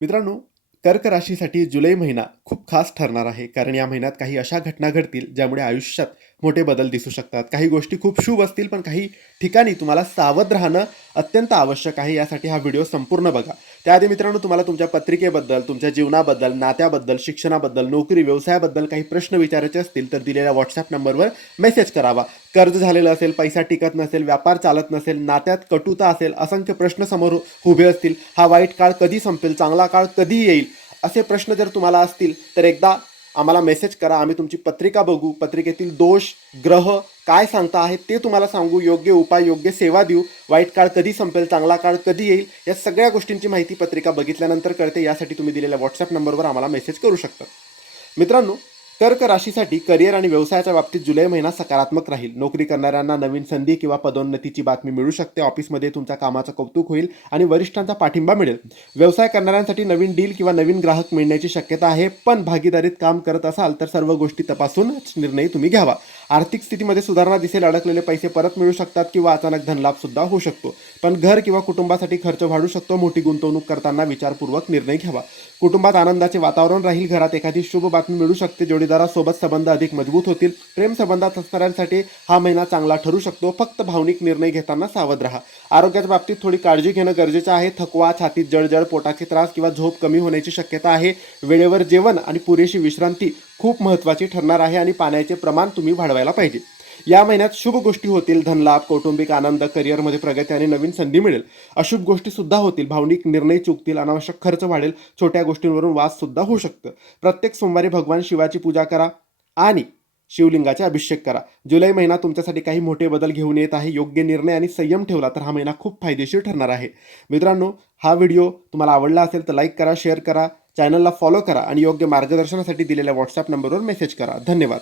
मित्रांनो, कर्क राशीसाठी जुलै महिना खूप खास ठरणार आहे. कारण या महिन्यात काही अशा घटना घडतील, ज्यामुळे आयुष्यात मोठे बदल दिसू शकतात. काही गोष्टी खूप शुभ असतील, पण काही ठिकाणी तुम्हाला सावध राहणं अत्यंत आवश्यक आहे. यासाठी हा व्हिडिओ संपूर्ण बघा. त्याआधी मित्रांनो, तुम्हाला तुमच्या पत्रिकेबद्दल, तुमच्या जीवनाबद्दल, नात्याबद्दल, शिक्षणाबद्दल, नोकरी, व्यवसायाबद्दल काही प्रश्न विचारायचे असतील, तर दिलेल्या WhatsApp नंबरवर मेसेज करावा. कर्ज झालेलं असेल, पैसा टिकत नसेल, व्यापार चालत नसेल, नात्यात कटुता असेल, असंख्य प्रश्न समोर उभे असतील, हा वाईट काळ कधी संपेल, चांगला काळ कधी येईल, असे प्रश्न जर तुम्हाला असतील तर एकदा आम्हाला मेसेज करा. आम्ही तुमची पत्रिका बघू, पत्रिकेतील दोष, ग्रह काय सांगता आहेत ते तुम्हाला सांगू, योग्य उपाय, योग्य सेवा देऊ. वाईट काळ कधी संपेल, चांगला काळ कधी येईल, या सगळ्या गोष्टींची माहिती पत्रिका बघितल्यानंतर कळते. यासाठी तुम्ही दिलेल्या WhatsApp नंबरवर आम्हाला मेसेज करू शकता. मित्रांनो, कर्क राशीसाठी करिअर आणि व्यवसायाच्या बाबतीत जुलै महिना सकारात्मक राहील. नोकरी करणाऱ्यांना नवीन संधी किंवा पदोन्नतीची बातमी मिळू शकते. ऑफिसमध्ये तुमच्या कामाचं कौतुक होईल आणि वरिष्ठांचा पाठिंबा मिळेल. व्यवसाय करणाऱ्यांसाठी नवीन डील किंवा नवीन ग्राहक मिळण्याची शक्यता आहे. पण भागीदारीत काम करत असाल तर सर्व गोष्टी तपासून निर्णय तुम्ही घ्यावा. आर्थिक स्थितीमध्ये सुधारणा दिसेल. अडकलेले पैसे परत मिळू शकतात किंवा अचानक धनलाभ सुद्धा होऊ शकतो. पण घर किंवा कुटुंबासाठी खर्च वाढू शकतो. मोठी गुंतवणूक करताना विचारपूर्वक निर्णय घ्यावा. कुटुंबात आनंदाचे वातावरण राहील. घरात एखादी शुभ बातमी मिळू शकते. जोडीदारासोबत संबंध अधिक मजबूत होतील. प्रेम संबंधात असणाऱ्यांसाठी हा महिना चांगला ठरू शकतो. फक्त भावनिक निर्णय घेताना सावध राहा. आरोग्याच्या बाबतीत थोडी काळजी घेणं गरजेचं आहे. थकवा, छातीत जळजळ, पोटाचे त्रास किंवा झोप कमी होण्याची शक्यता आहे. वेळेवर जेवण आणि पुरेशी विश्रांती खूप महत्त्वाची ठरणार आहे आणि पाण्याचे प्रमाण तुम्ही वाढवायला पाहिजे. या महिन्यात शुभ गोष्टी होतील. धनलाभ, कौटुंबिक आनंद, करिअरमध्ये प्रगती आणि नवीन संधी मिळेल. अशुभ गोष्टी सुद्धा होतील. भावनिक निर्णय चुकतील. अनावश्यक खर्च वाढेल. छोट्या गोष्टींवरून वाद सुद्धा होऊ शकतं. प्रत्येक सोमवारी भगवान शिवाची पूजा करा आणि शिवलिंगाचे अभिषेक करा. जुलै महिना तुमच्यासाठी काही मोठे बदल घेऊन येत आहे. योग्य निर्णय आणि संयम ठेवला तर हा महिना खूप फायदेशीर ठरणार आहे. मित्रांनो, हा व्हिडिओ तुम्हाला आवडला असेल तर लाईक करा, शेअर करा, चॅनलला फॉलो करा आणि योग्य मार्गदर्शनासाठी दिलेल्या WhatsApp नंबरवर मेसेज करा. धन्यवाद.